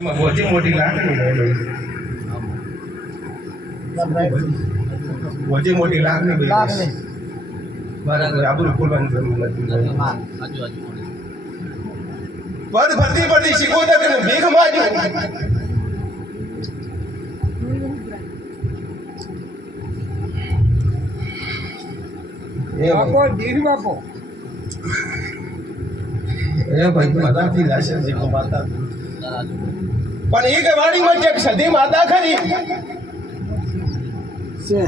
મોટી મોટી લાકડી મોટી મોટી લાકડી બરાબર આબરૂ ખોલવાની જરૂર નથી પદ ભરતી પડતી શીખોતર કે ભીખ માંગ્યો એ બાપો દીવી બાપો એ ભાઈ માતાથી લાશે શીખો માતા પણ એ કે વાડીમાં છે સધી માતા ખરી છે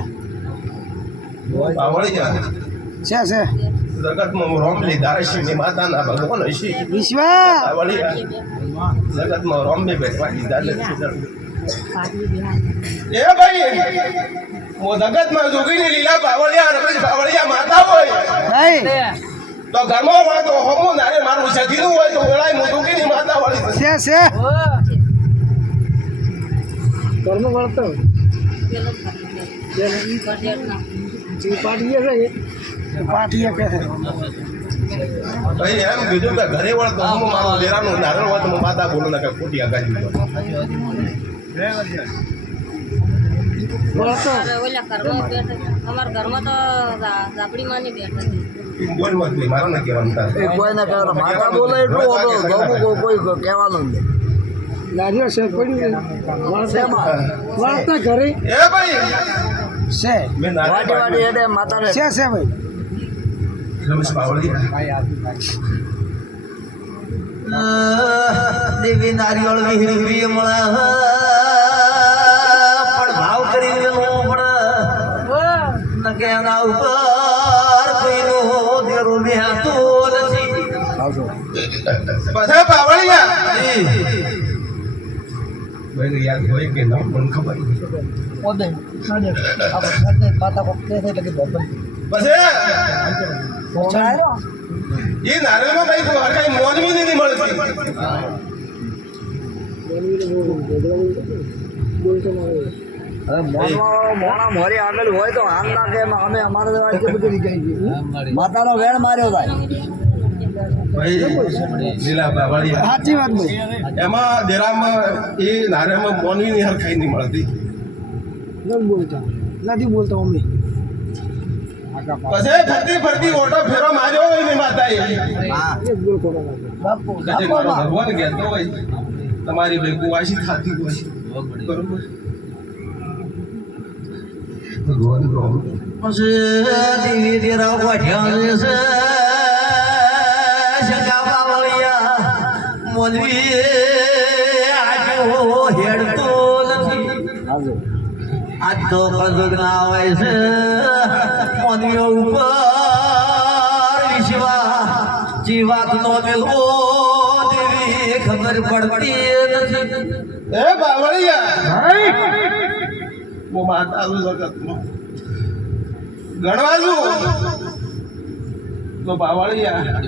આવડી જા છે જગતમાં રોમલી દારશીની માતાના ભગવાન હશી વિશ્વ આવડી જગતમાં રોમલી બેઠવાની દાદા એ ભાઈ મો જગતમાં જોગીની લીલા બાવળિયા રમેશ બાવળિયા માતા હોય નહીં તો ઘરમાં હોય તો હોમો નારે મારું સધીનું હોય તો ઓળાય મો જોગીની માતા વાળી છે ઘરનું વળતો પાટીએ કે ભાઈ એમ કીધું કે ઘરે વળ તો હું મારું લેરાનું નારણ હોય તો હું માતા બોલું ને કે ખોટી આગાજી અમારા ઘરમાં તો ઝાપડી માની બેઠા બોલ મત નહીં મારા ને કહેવાનું તારે કોઈને કહેવાનું માતા બોલે એટલું કોઈ કહેવાનું નહીં લાગ્યો છે પડ્યું વળતા ઘરે એ ભાઈ છે મેં નારી વાડી એટલે માતા છે ભાઈ રમેશ બાવળિયા દેવી નારિયેળ વિહરી મળે પણ ભાવ કરી લેવો પડે કે એના ઉપર કોઈનો દેરો બેહતો નથી બધા બાવળિયા ભાઈ યાર હોય કે ના મને ખબર ઓદે સાડે આપણે માતા કો કે છે કે બબન પછી એ નારેલમાં ભાઈ હર કઈ મોનવી નહીં મળતી મોરી આગળ હોય તો આમ ના કે અમે અમારે માતાનો વેણ માર્યો થાય ભાઈ લીલા બાવળિયા સાચી વાત ભાઈ એમાં દેરામાં એ નારેલમાં મોનવી ની હરખાઈ નહીં મળતી નથી બોલતો મમ્મી પછી ફરતી ફરતી ઓટો ફેરો માર્યો હોય ને માતાએ બાપુ કદે મારો ભગવાન કહેતો હોય તમારી ભાઈ કુવાસી થતી હોય બરોબર ભગવાન પછી દેવી દેરા વાઠ્યા છે શંકા બાવળિયા મોલવી આજો હેડતો નથી આજ તો કદુક ના હોય છે મોનવીઓ ઉપર વિશ્વા જીવાત નો મેલવો દેવી ખબર પડતી નથી એ બાવળિયા હું માતા છું જગતમાં ગણવાજુ તો બાવળિયા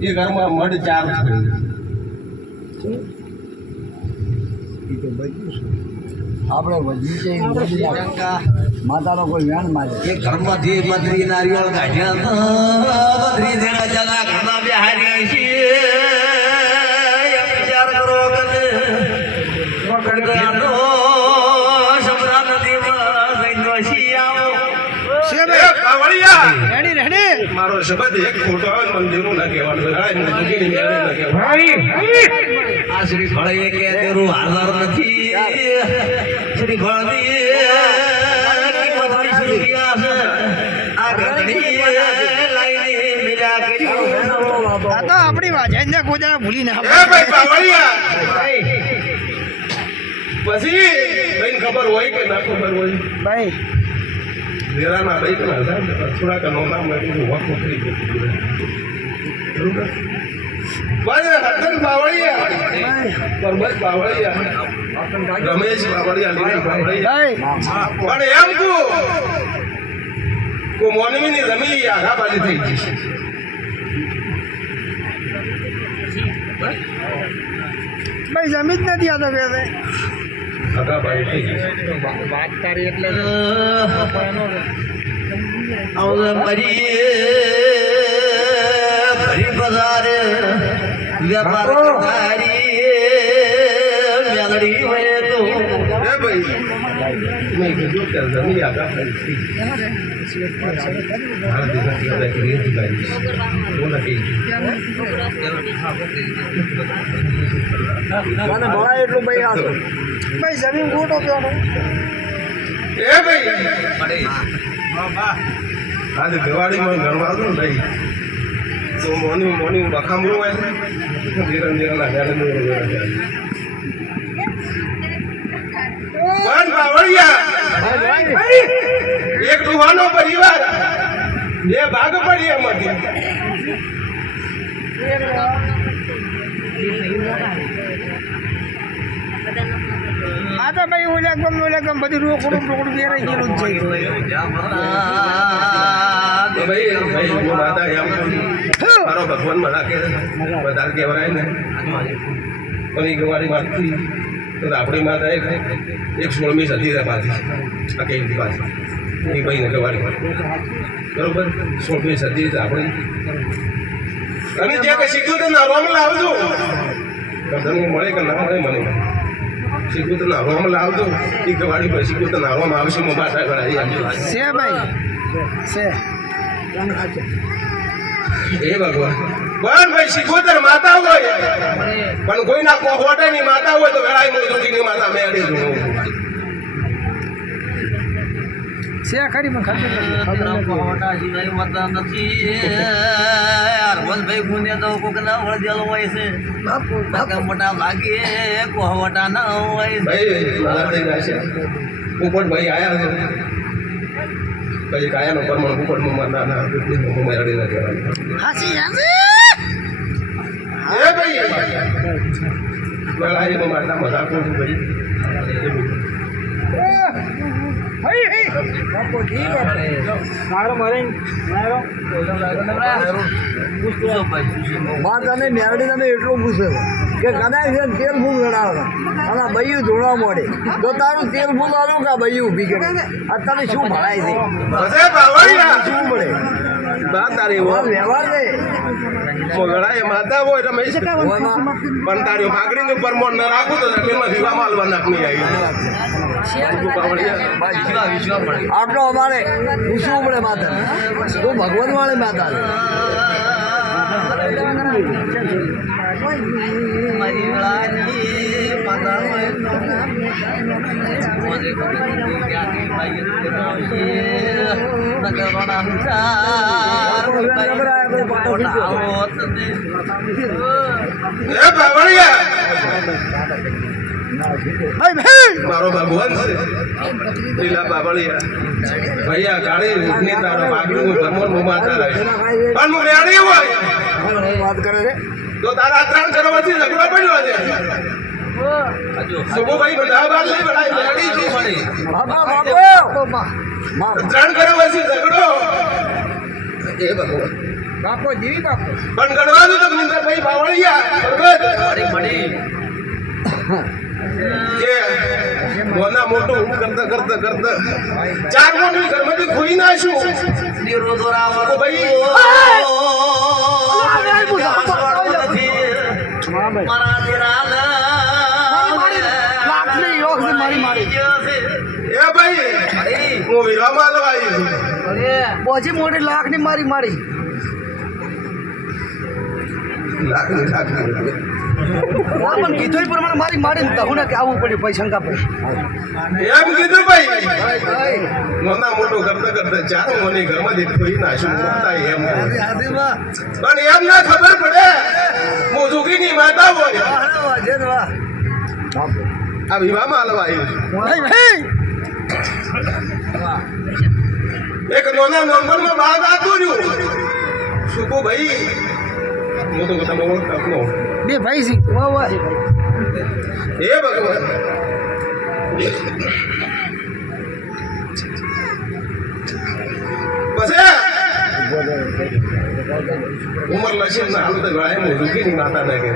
એ ઘરમાં મઢ ચાર આપણે માતાનો કોઈ વેણ મારે એ ઘરમાંથી બદ્રી નારિયેળ કાઢ્યા બદ્રી દેણા જના ઘરના બિહારી છે વિચાર કરો કે પકડ ગયાનો સમરા નદીમાં જઈને વસી આવો એ બાવળિયા રેડી મારો શબ્દ એક ખોટો આવે મંદિરનું ના કહેવાનું હા એમને જોગીની મેળે ના કહેવાનું આ શ્રી ફળ એ કે તેરું હાજર નથી શ્રી ફળ આ તો આપણી વાત એને કોઈ ભૂલી ના એ ભાઈ બાવળિયા પછી ભાઈને ખબર હોય કે ના ખબર હોય ભાઈ દેરાના ભાઈ ના થોડાક નામ લાગી વખત થઈ ગયું બરોબર ભાઈ હતન બાવળિયા પરબત બાવળિયા રમેશ બાવળિયા લીલા બાવળિયા પણ એમ કો મોનવી ની રમી આઘા બાજી થઈ ગઈ છે ભાઈ જમી જ નથી આ તો કે આઘા બાજી થઈ ગઈ વાત કરી એટલે ભરી બજારે વ્યાપાર કરનારી મેં કીધું કે જમી આગળ થઈ મારા દેશના બધા કે રેતી ગાડી બોલા કે મને ભણાય એટલું ભાઈ આસો ભાઈ જમીન ગોટો કહેવાનો એ ભાઈ આજે દિવાળીમાં ગણવા દો ને ભાઈ તો મોની બખામડું હોય ધીરે ધીરે પણ બાવળિયા એક ડુહાનો પરિવાર બે ભાગ પડી એમાંથી આ તો ભાઈ ઓલા ગમ બધું રોકડું વેરાઈ ગયેલું જ છે ભાઈ જો માતા એમ મારો ભગવાન મને કે વધારે કહેવાય ને પણ એ ગવાળી વાતથી તો આપણી માતા એક 16મી સદી છે પાછી આ કઈ પાછી એ ભાઈને ગવાળી વાત બરોબર 16મી સદી છે આપણી અને જે કે શીખ્યું તો ના રોમ લાવજો તમને મળે કે ના મળે મને શીખ્યું તો ના રોમ લાવજો એ ગવાળી પર શીખ્યું તો ના રોમ આવશે હું માતા ગળાઈ છે ભાઈ છે એ ભગવાન પણ ભાઈ શીખોતર માતા હોય પણ કોઈના કોહોટાની માતા હોય તો વેળાઈ મોજુકીની માતા મેળી જ છે ખરી પણ ખબર મોટા લાગે કોહવટા ના હોય ભાઈ મારા થઈ જાય છે પોપટ ભાઈ આયા છે પછી કાયાનો પરમાણ પોપટમાં ના મેળી ના કહેવાય હાસી એ ભાઈ વેળાઈમાં માતા મજા કરું છું ભાઈ માતાને મેરડી તમે એટલું પૂછે કે કદાચ છે તેલ ફૂલ લડાવે અને બૈયું ધોળવા મળે તો તારું તેલ ફૂલ આવું કે બૈયું ઊભી કરે અત્યારે શું ભરાય છે શું મળે વાત તારી વ્યવહાર છે વેળાએ માતા હોય તમે પણ તારી ભાગડીનું પરમોણ ન રાખું તો જમીનમાં દીવા માલવા નાખની આવી આટલો અમારે પૂછવું પડે માતા તું ભગવાન વાળી માતા છે એ બાવળિયા મારો ભગવાન છે લીલા બાવળિયા ભૈયા ગાડી ઉઠની તારો ભાગડીનું પરમોણ હું માતા રહે પણ હું રેડી હોય વાત કરે છે તો તારા 3 કરવાથી ઝઘડો પડ્યો છે સુબુભાઈ બધા બાર લઈ બડાઈ રેડી છે બાપા 3 કરવાથી ઝઘડો એ ભગવાન બાપો જીવી બાપો પણ ગણવાનું તો મિંદરભાઈ બાવળિયા બરોબર કે મોના મોટું કરતા 4 મોટી ઘરમાંથી ખોઈ નાખ્યું ભાઈ એ ભાઈ હું વિવાહમાં લવાઈ છું બોજી મોટી લાખ ની મારી પણ કીધું એ પ્રમાણે મારી તહુને કે આવવું પડ્યું ભાઈ શંકા પડી એમ કીધું ભાઈ મોના મોટું કરતા 4 મોની ઘરમાંથી ખોઈ નાખ્યું એમ પણ એમ ના ખબર પડે હું સુખીની માતા હોય આ વિવાહમાં લવાઈ એક નાના નંબરમાં બાદ આતું રહ્યું સુકુ ભાઈ હું તો તમે ઓળખતો બે ભાઈ છે વાહ વાહ હે ભગવાન પછી ઉમર લક્ષણ ના હાલ તો ગળાએ હું રૂકીની માતા ના કે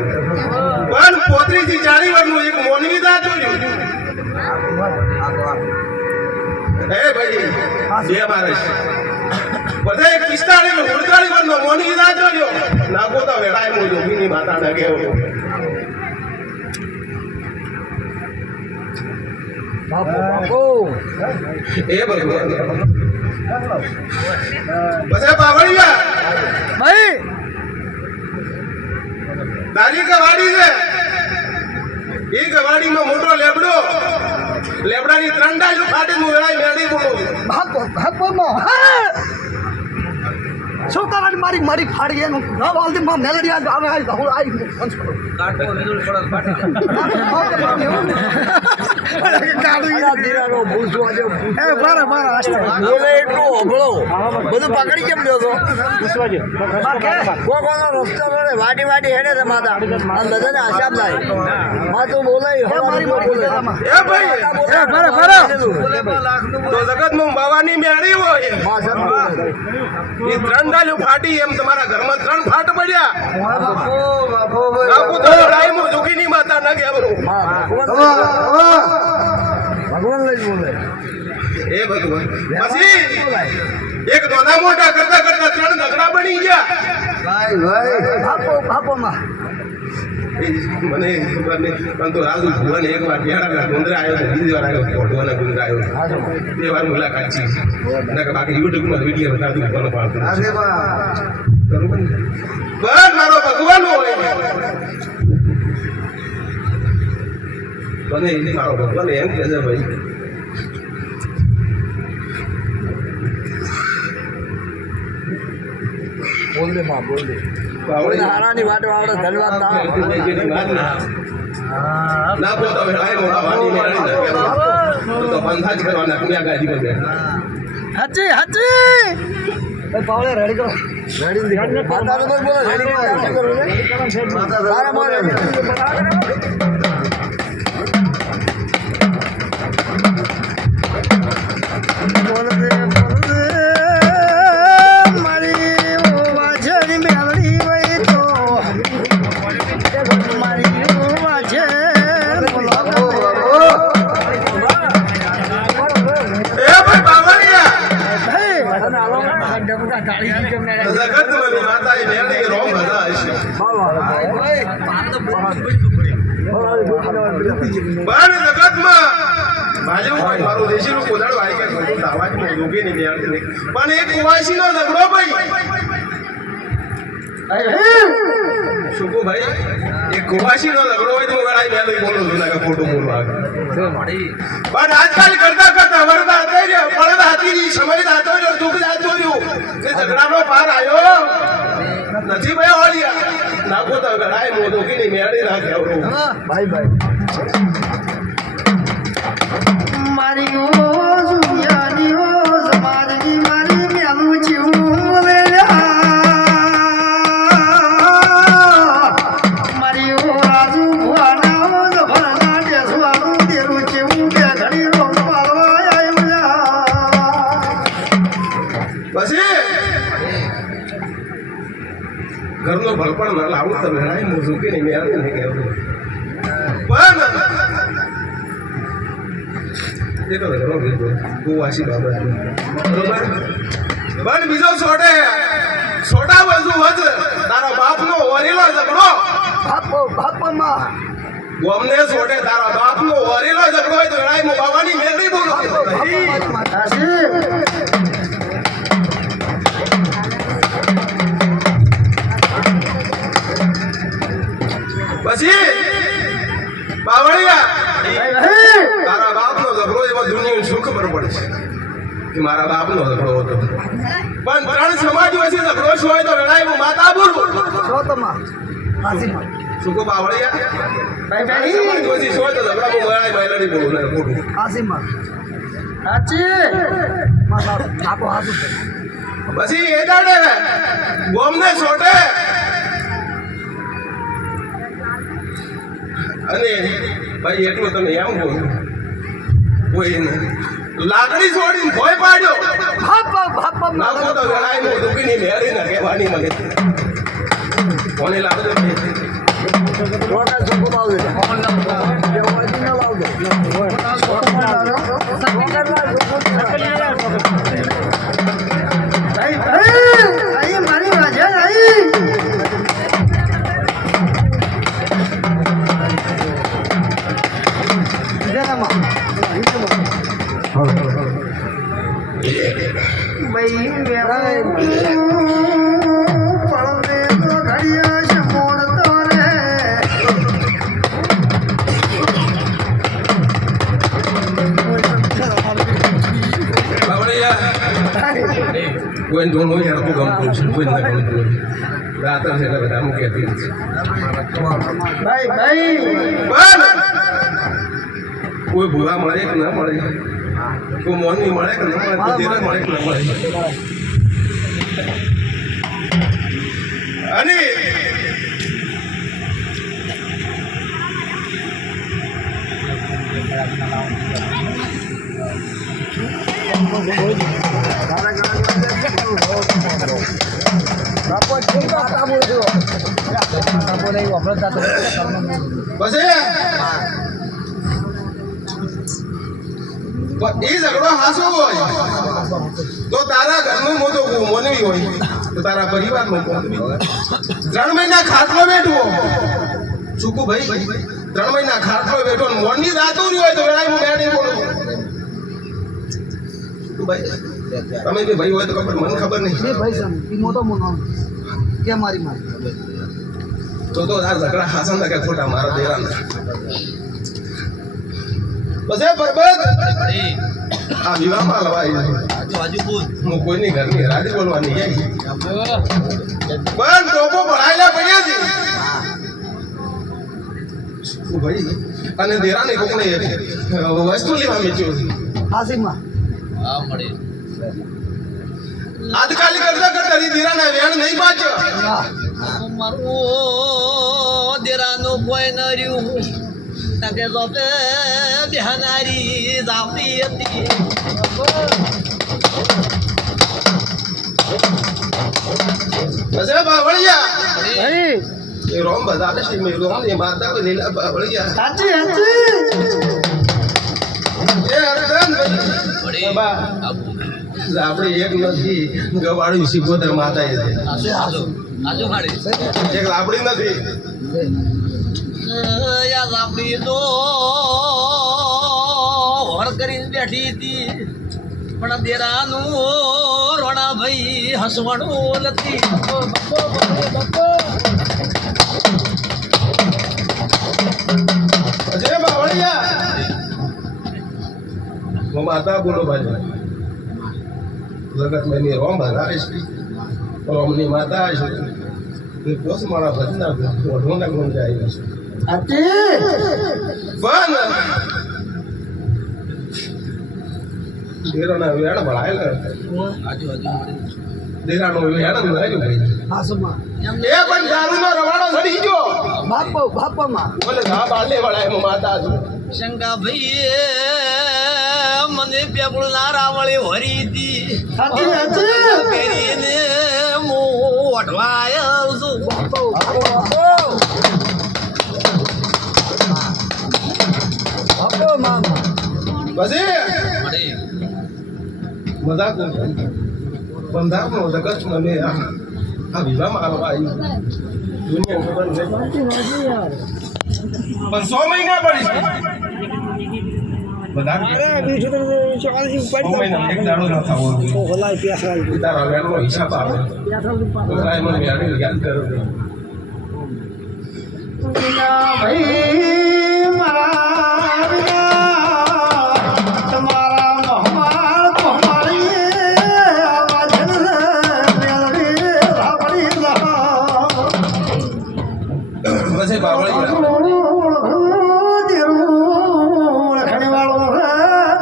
પણ 35 થી 40 વર્ષનું એક મોનવી દા જોયું હે ભાઈ બે મારસ બધા 45 નો 48 વર્ષનો મોનવી દા જોયો નાગો તો વેળાએ હું રૂકીની માતા ના કે બાપો બાપો એ ભગવાન પછી બાવળિયા ભાઈ તારી ગવાડી છે એ ગવાડીમાં મોટો લેબડો લેબડાની 3 ડાળીઓ ફાટી હું વેળાઈ મેળી બોલું બાપો બાપોમાં શું કરવાની મારી મારી ફાડી એનું ન બોલતી માં મેલેડી આવે આવી બધું પકડી કેમ લ્યો તો કોનો રસ્તો મળે વાટી વાટી હેડે છે માતા આ બધાને આશાબ થાય માતું બોલાય એ ભાઈ તો જગતમાં બાવાની મેળી હોય એ 3 ડાળીઓ ફાટી એમ તમારા ઘરમાં 3 ફાટ પડ્યા બાપુ તો લડાઈમાં જોગીની માતા ન કહેવાનું ભગવાન લઈ બોલે એ ભગવાન પછી એક નાના મોટા કરતા કરતા 3 દગડા બની ગયા બાપો બાપોમાં મને ખબર નહીં પણ તો રાજુ ભુવન એક વાર બિહાડા ગુંદરા આવ્યો તો બીજી વાર આવ્યો કોટવાના ગુંદરા આવ્યો 2 વાર મુલાકાત છે નકર બાકી યુટ્યુબમાં વિડીયો બતાવતું કોનો પાડતું બરોબર બસ મારો ભગવાન હોય મને એને મારો ભગવાન એમ કહે છે ભાઈ બોલ દે માં બોલ દે હારાની વાટો આવડે ધન્યવાદ ના બોલતો વેળાએ મોટા વાડી મેળવી ના તો બંધા જ કરવાના કુયા ગાડી પર હચી હચી પાવલે રેડી કરો રેડી માતા તો બોલે રેડી કરો તારા મોરે જગતમાં માતાએ મેળી રોમ બધા હશે પણ જગતમાં ભાજપ હોય મારું દેશીનું કોદાળું આવી ગયા આવાજમાં ડૂબી નહીં મેળવી પણ એક કુવાસીનો ઝઘડો ભાઈ શું ભાઈ એક કુવાસીનો ઝઘડો હોય તો વેળાઈ મેળવી બોલું છું નાખે ખોટું બોલવા પણ આજકાલ કરતા કરતા વરદા થઈ રહ્યો પડદા હતી સમય જાતો રહ્યો દુઃખ જાતો રહ્યો એ ઝઘડાનો પાર આવ્યો નથી ભાઈ ઓળિયા નાખો તો વેળાઈ મોદો કે નહીં મેળી ના કહેવું ભાઈ ભાઈ મારી ઓ જુનિયાની ઓ સમાજની મારી મેલું જીવું લે મારી ઓ રાજુ ભવાના ઓ જભરના દેસવાનું દેરું જીવું કે ઘડી રોમ પાલવા આવ્યા પછી ઘરનો ભલપણ ના લાવું તો વેળાઈ મોદો કે નહીં મેળી નહીં કહેવું પણ એક ઝઘડો લીધો કુવાસી બાબત બરોબર પણ બીજો છોટા બાજુ વધ તારો બાપનો વરેલો ઝઘડો બાપો બાપોમાં ગોમને છોટે તારા બાપનો વરેલો ઝઘડો હોય તો લડાઈ મો બાવાની મેળવી બોલો પછી બાવળિયા તારા બાપનો ઝઘડો એમાં દુનિયાનું સુખ બરોબર છે કે મારા બાપનો ઝઘડો હતો પણ 3 સમાજ વચ્ચે ઝઘડો હોય તો લડાઈ હું માતા બોલું શોતમાં આસીમાં શું કો બાવળિયા ભાઈ સમાજ વચ્ચે હોય તો ઝઘડા હું લડાઈ માયલડી બોલું ને ખોટું આસીમાં સાચી માતા આપો હાથું પછી એ દાડે ગોમને છોટે અને ભાઈ એટલું તમે એમ બોલો કોઈ લાકડી છોડીને ભોય પાડ્યો નાખો તો વેળાઈ નો દુખીની મેળી ના કહેવાની મને કોને લાવજો રોટા ચોખ્ખો લાવજો જવાજી ન લાવજો ભાઈ મારી વાજે આવી જનામાં ભાઈ મેળા પડવે તો ઘડિયા છે મોડતો રે કોઈ ધોનો યાર તો ગમતું છે કોઈ ના ગમતું રાત છે એટલે બધા મૂકે છે ભાઈ ભાઈ કોઈ ભૂલા મળે કે ના મળે કોઈ મોની મળે કે ના મળે કોઈ દેરા મળે કે ના મળે અને પછી એ ઝઘડો હાસો હોય તો તારા ઘરનું મોટો મોનવી હોય તો તારા પરિવારનું મોનવી હોય 3 મહિના ખાટલો બેઠો ચૂકું ભાઈ 3 મહિના ખાટલો બેઠો મોનની દાતુરી હોય તો વેળાય હું બેઠી બોલું ચૂકું ભાઈ તમે બી ભાઈ હોય તો ખબર મને ખબર નહીં ભાઈ સાહેબ મોટો મોનો કે મારી મારી તો આ ઝઘડા હાસન લાગે ખોટા મારા દેરાના બસે પરબત આ વિવાહમાં લવાઈ હું કોઈની ઘરની રાજી બોલવાની પણ ટોપો ભરાયેલા પડ્યા છે શું ભાઈ અને દેરાને કોકને વસ્તુ લેવા મેચ્યો છે હાસીમાં આજકાલી કરતા કરતા દેરાના વેણ નહીં પાછો મારું દેરાનું કોઈ ન રહ્યું તાકે જોપે બિહાનારી જાપી હતી બસે બાવળિયા એ રોમ બજારે છે મે રોમ એ માતા લીલા બાવળિયા સાચી એ અરદન બા આપણે એક નથી ગવાડી સિકોતર માતા છે એક લાપડી નથી યા જાપડી તો હોર કરીને બેઠી હતી પણ દેરાનું રોણા ભાઈ હસવાનું નથી અજય બાવળિયા હું માતા બોલો ભાઈ જગત મેની રોમ બજારે છે રોમની માતા છે એ પોસ મારા ભજના ઓઢોના ગુણ જાય છે પણ દેરાના વેણ ભળાયેલા દેરાનો વેણ લાગ્યો ભાઈ હાસમાં એ પણ દારૂનો રવાડો સડી ગયો બાપામાં બોલે ઘા બાલે વળાય હું માતા છું શંકા ભાઈ મને પેપળ ના રાવળી ભરી હતી પહેરીને હું અઠવાયેલ છું પછી મજાક બંધારનો જગત મને આ વિવાહમાં આવવા આવ્યું દુનિયા ખબર નહીં પણ 100 મહિના પડી બધા 100 મહિના એક દાડો ના થવો તારા વેણનો હિસાબ આવે તો મને વેણી યાદ કરો ભાઈ મારા વિના તમારા મોહમાર મોહમારી આવાજ મેળવી રાવડી પછી બાવળિયા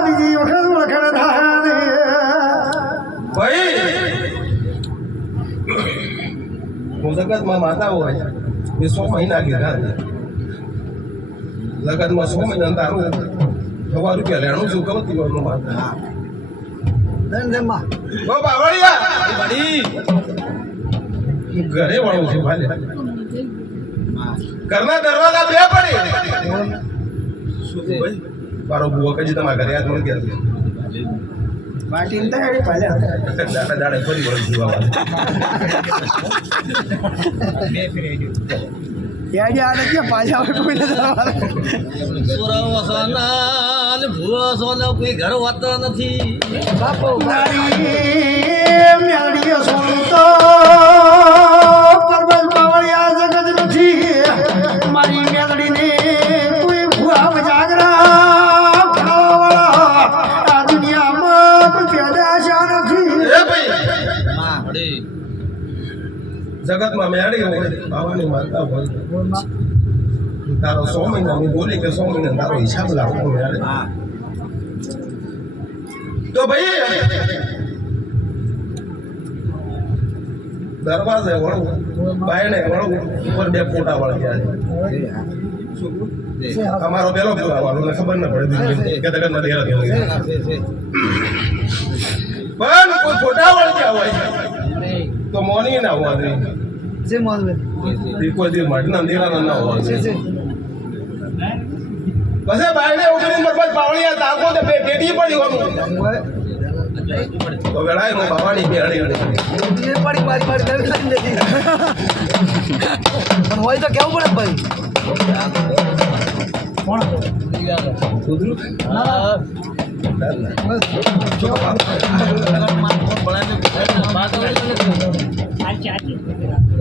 બીજી વખત ઓળખણ થાય ભાઈ હું જગતમાં માતા હોય એ 100 મહિના કીધા જગતમાં 100 મહિના તારું સવા રૂપિયા લેણું છું ગમતી હોય માતા ઓ બાવળિયા ઘરે વાળું છું ભાઈ ઘરના દરવાજા બે પડી શું ભાઈ મારો બુઓ કજી તમારા ઘરે યાદ મને ગયા માટી તો હેડી પાલ્યા દાડા દાડા ફરી વળું છું યાડી આને કે પાછા કોઈ નથી સુરવસના જુઓ છો ને કોઈ ઘર હોતો નથી. મેળડીએ સોનું તો પરબત પાવળિયા જગત નથી. મારી મેળડીને કોઈ ભૂઆ જાગરા ખાવાવાળા આ દુનિયામાં પણ પેદા શા નથી. એ ભાઈ માં હળી. જગતમાં મેળી હોય બાવાની માતા હોય તારો 100 મહિનાની બોલી કે 100 મહિના તારો હિસાબ લાવો મેળી. હા. તો ભાઈ દરવાજે વળવું બાયણે વળવું ઉપર 2 ફોટા વળગ્યા છે. અમારો પેલો ફોટા વાળો ખબર ન પડે કે જગતમાં દેરા દેવા પણ કોઈ ફોટા વળગ્યા હોય તો મોની ના હોવા જોઈએ. કોઈ દી મઢના દેરાના ના હોવા જોઈએ. પછી બાયણે ઉભરી બરબાદ પાવળિયા તાકો તે બે ટેટી પડી હોનું તો વેળાય નો બાવાની બેહડી પડી મારી મારી કરી નથી પણ હોય તો કેવું પડે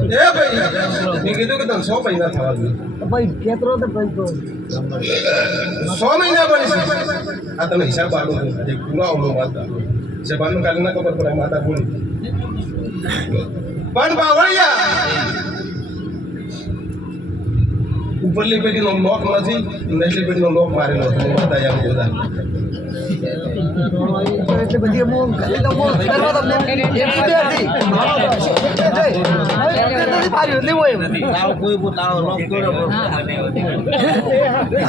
એ ભાઈ મેં કીધું કે તને 100 મહિના થવા જોઈએ. ભાઈ કેતરો તો ભાઈ તો 100 મહિના બની છે. આ તને હિસાબ આપો પુરાવો માતા જબાનું કાલે ના ખબર પડે માતા બોલી પણ બાવળિયા ઉપરલી પેટીનો લોક નથી નીચલી પેટીનો લોક મારેલો હતો માતા યાદ બધા એટલે બધી હું ખાલી તો હું કરવા તો એક હતી તાવ કોઈ પણ તાવ રોગ કરો.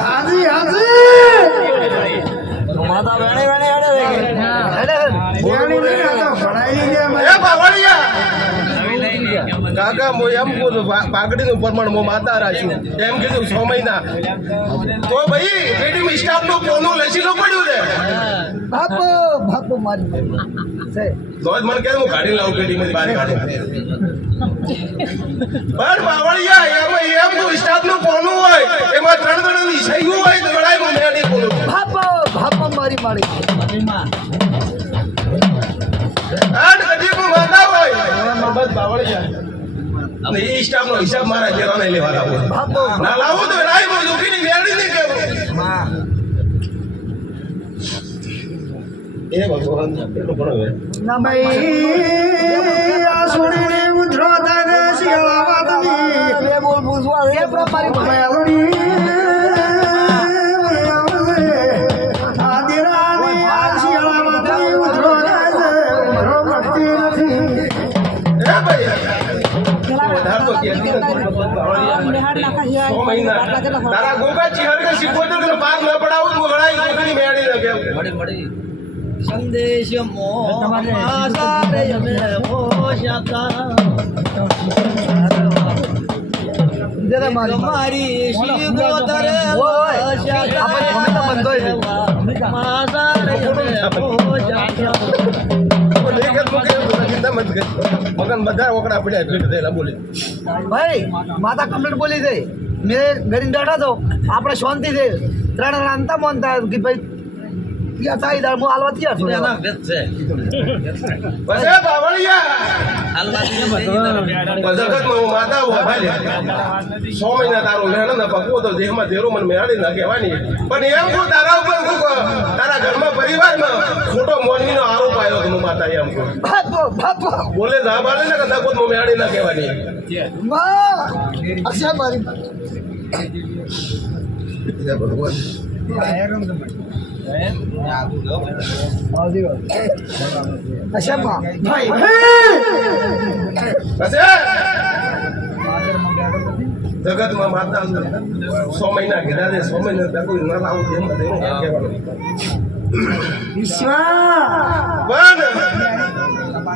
હાજી હાજી માતા વેણે વેણે મેળડી લઈને આ તો ભણાઈ ગયા. એ બાવળિયા કાકા મો એમ કહું પાઘડીનું પ્રમાણ મો માતા રાખ્યું એમ કીધું 100 મહિના તો ભાઈ પેટીમાં સ્ટાફનું કોનું લસીલું પડ્યું છે. બાપો બાપો મારી છે તો જ મને કે હું કાઢી લાવું પેટીમાંથી બહાર કાઢું પણ બાવળિયા એમાં એમ કહું સ્ટાફનું કોનું હોય એમાં 3 જણાની સહી હોય તો લડાઈ હું મેળી બોલું બાપો બાપો મારી મારી આઠ કડીનું માતા હોય બસ બાવળિયા અને એ સ્ટાફનો હિસાબ મારા ઘેરાને લેવા લાવો બાપો ના લાવું તો લડાઈ હું દુખીની મેળી નહીં કેવું એ ભગવાન એટલું પણ હવે ના ભાઈ આ સોડીને ઉધરો તાને શિયાળાવાદની બે બોલ પૂછવા એ પ્રમારી મેળડી આ દેરાની આ શિયાળાવાદની ઉધરો તાને ઉધરો મળતી નથી. એ ભાઈ વધાર તો કે 100 મહિના તારા ગોગા ચિહર કે 70 કે પાર ન પડાવું તો લડાઈ દુખીની મેળી ન કેવું મળી મળી. સંદેશ મોમાં સારે અમે હોશાતા જરા મારી તમારી શિગોતરે મગન બધા ઓકડા પડ્યા પીઠ થયેલા બોલે ભાઈ માતા કમ્પ્લીટ બોલી છે મેં ઘરે બેઠા તો આપણે શાંતિ છે 3 રાંધતા મોનતા કે ભાઈ ત્યાં થાય દાળ હું હાલવા તૈયાર છું એના વેત છે. બસ એ બાવળિયા હાલવાથી જગતમાં હું માતા હું ભાઈ 100 મહિના તારો મહેનત ને પકવો તો દેહમાં ધેરો મને મેળી ના કહેવાની પણ એમ કહું તારા ઉપર તારા ઘરમાં પરિવારમાં ખોટો મોનવીનો આરોપ આવ્યો તો માતા એમ કહું બાપો બાપો બોલે જા બાલે ને કદા કોઈ મેળી ના કહેવાની માં અચ્છા મારી જય ભગવાન અચ્છા માં ભાઈ બસ જગતમાં માતા 100 મહિના કીધા છે 100 મહિના ત્યાં કોઈ ના લાવું એમ કહેવાનું પણ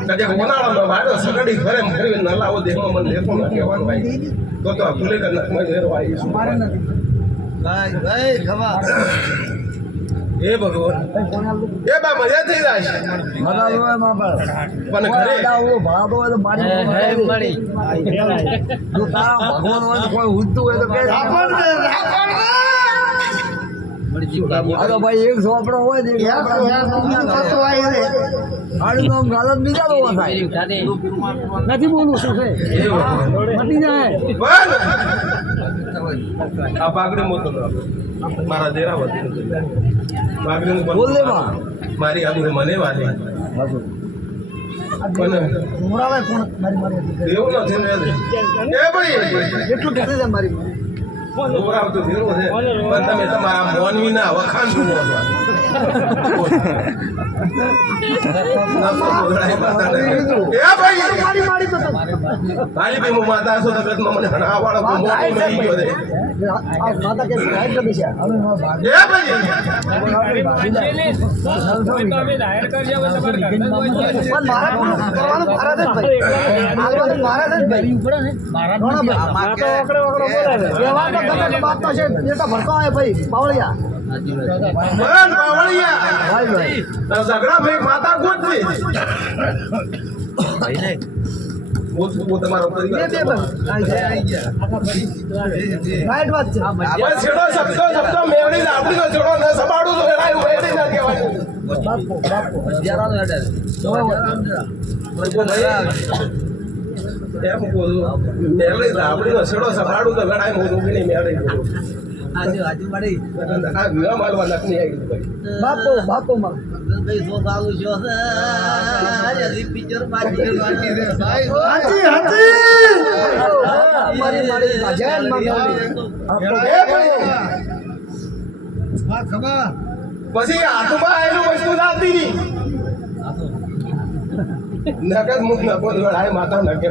કદે ઉનાળામાં વાડો સગડી ઘરે ફરી ન લાવો દેહમાં મને દેખો ના કહેવાનું ભાઈ તો ભૂલે કર નાખમાં ઘેરો આવી છું ભાઈ ભાઈ ખબર એ ભગવાન એ બા મજા થઈ જાય છે પણ ઘરે ભાડો હોય તો મારી જો તારા ભગવાન હોય તો કોઈ ઉડતું હોય તો કે આ તો ભાઈ એક સોપડો હોય ને એક સોપડા બીજું થતું હોય છે. આનું નામ ગાલત બીજા લોકો થાય નથી બોલું શું છે મટી જાય બોલ. આ પાઘડી મોતો મારા દેરા વતી પાઘડી બોલ લે માં મારી આબુ મને વાલી પણ મોરાવે કોણ મારી મારી એવું નથી ને એ ભાઈ એટલું કેટલી છે મારી દોરાવ તો ધીરો છે પણ તમે તમારા મોનવીના વખાણ જુઓ છો. એ ભાઈ મારી મારી તો ભાઈ ભાઈ હું માતા છો જગતમાં મને હણાવાળો કોઈ મોટો નહીં ગયો છે. આ માતા કે સાહેબ કરી છે હવે મારા ભાગ એ ભાઈ પણ મારા કરવાનું મારા જ ભાઈ હાલવાનું મારા જ ભાઈ મારા તો ઓકડે ઓકડે બોલે છે વ્યવહાર તો ગમે બાત તો છે બેટા ભરતો આવે ભાઈ પાવળિયા બન બાવળિયા ભાઈ ભાઈ તો ઝઘડા ભાઈ માતા ગોતવી હું તમારો પરિવાર બે બે ભાઈ રાઈટ વાત છે આપણે છેડો શબ્દો મેળવીને આપણી જોડો ન સંભાળું તો એના મેળવી ના કહેવાનું. બાપુ બાપુ એમ બોલું મેળવી આપણી છેડો સંભાળું તો ગણાય હું રોગીની મેળવી આ વિવા માલવા નકની આવી ગયું ભાઈ. બાપુ બાપુ માં હાચી હાચી મારી મારી જય માતાજી એ ભાઈ પછી હાથમાં આવેલું વસ્તુ લાવતી નહીં નકદ મુખ નકો ગણાય માતા નકે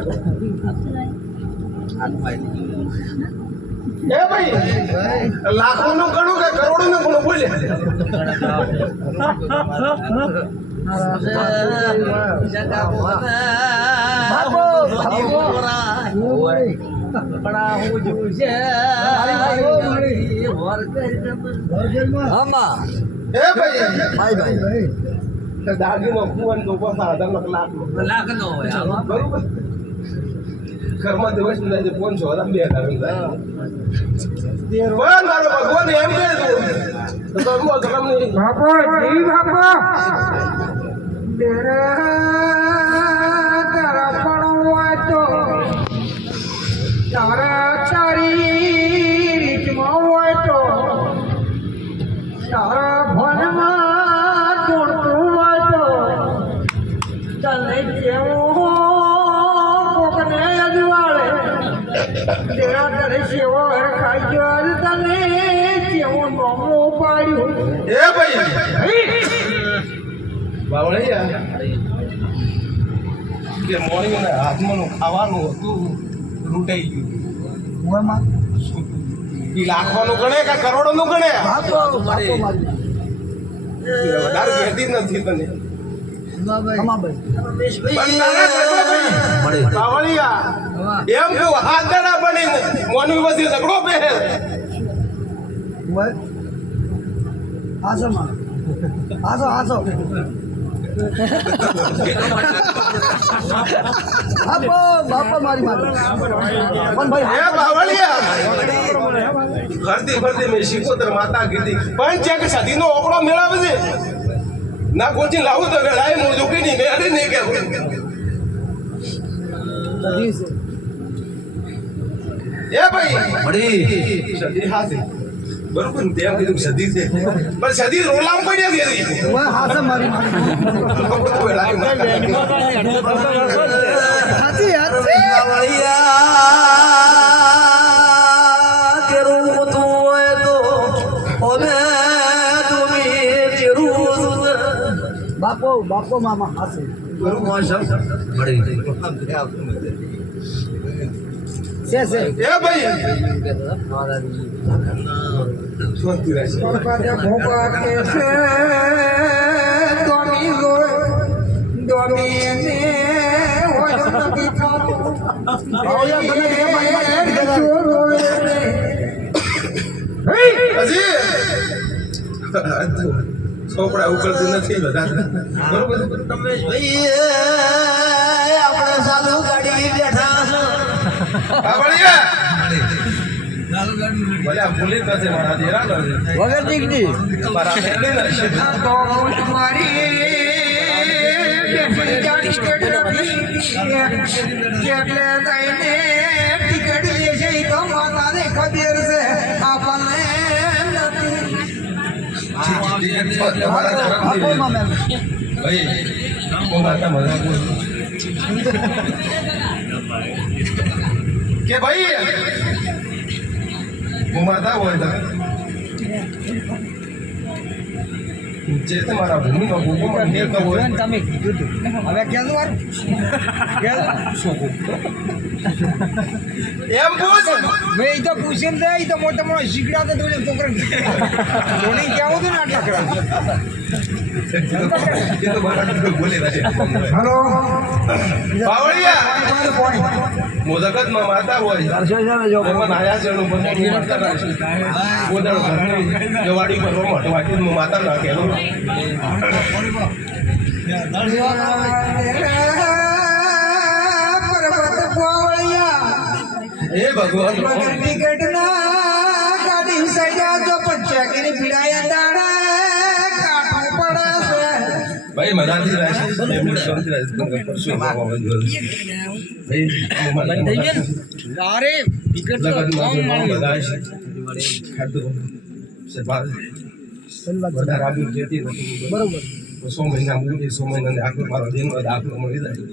એ ભાઈ લાખો નું ગણું કે કરોડો નું ગણું બોલે આમાં એ ભાઈ ભાઈ ભાઈ દાગીનો કુવન તો પાછા 18 લાખ બરોબર ઘરમાં દિવસ જાય 500 2000 મારો ભગવાન એમ કહે તો હું ગરમ નહીં બાપો જી બાપો તારા પણ હોય તો તારા તારી રીતમાં હોય તો તારા ભણમાં તોડતું હોય તો તને કેવું કોકને અજવાળે તેરા તને સેવો હરખાઈ ગયો તને કેવું નોમું પાડ્યું એ ભાઈ બાવળિયા કે મોર્નિંગ હાથમાં ખાવાનું હતું લૂંટાઈ ગયું ઈ લાખવાનું ગણે કે કરોડોનું ગણે બાપુ બાપુ મારી વધારે કહેતી જ નથી તને આમાં ભાઈ પણ તારા ભાઈ બાવળિયા એમ કેવું હાથ દડા બનીને મોનવી વધી ઝઘડો પહેરે આસો માં આસો આસો બાપો બાપો મારી મારી પણ ભાઈ એ બાવળિયા ફરતી મેં શીખોતર માતા કીધી પણ ચેક સદીનો ઓપડો મેળવે છે ના કોચી લાવું તો વેળાએ હું ઝૂકીની મેળી નહીં કેવું એ ભાઈ સદી હાથી બરોબર ને તેમ કીધું સદી છે પણ સદી રોલામ પડ્યા છે ઓય હાસે મારી મારી હાથી હાથી બાપો બાપો મામા હાસે છે છે એ ભાઈ સ્વસ્તી રહેશે ભોપા કે છે દોની દોની હોય નથી થતું હજી છોકરા ઉકળતું નથી બધા બરોબર આપણે સાલું ગાડી બેઠા છો બાવળિયા ભલે આ ભૂલી કરશે મારા દેરા કરશે વગર દીકરી મારા મેળવી નથી તો મારી એટલે થઈને ટિકટ જે છે એ તો માતાને ખબર છે આપણને તમારા તરફથી ભાઈ હું માતા મજા કે ભાઈ હું માતા હોય તો જે તમારા ભૂમિનો ભૂમિમાં નીકળતો હોય તમે કીધું તું હવે ક્યાં વારું એમ પૂછ મેં એ તો પૂછીને દે એ તો મોટા મોટા શીખડા તો થોડી છોકરા થોડી કેવું હતું ને આટલા કરા એ તો મારા બોલી રહ્યા હલો બાવળિયા મોદકતમાં માતા હોય એમાં નાયા છે એનું બધું માતા રાખે ગોદળ ભરણી જવાડી પર મોટો વાટી માતા નાખે એ ભગવાન ટિકટ ના ગાડી સૈડા તો પચાકી પીડાયા દાડા કાઢવું પડે ભાઈ મજાથી રહેશે એમની શાંતિ રહેશે શું ભાઈ અરે ટિકટ તો લગનમાં બધા છે ખાધું છે બાદ વધારે આગળ જતી નથી બરોબર 100 મહિના મૂકી 100 મહિનાને આગળ મારો દેનો દાખલો મળી જાય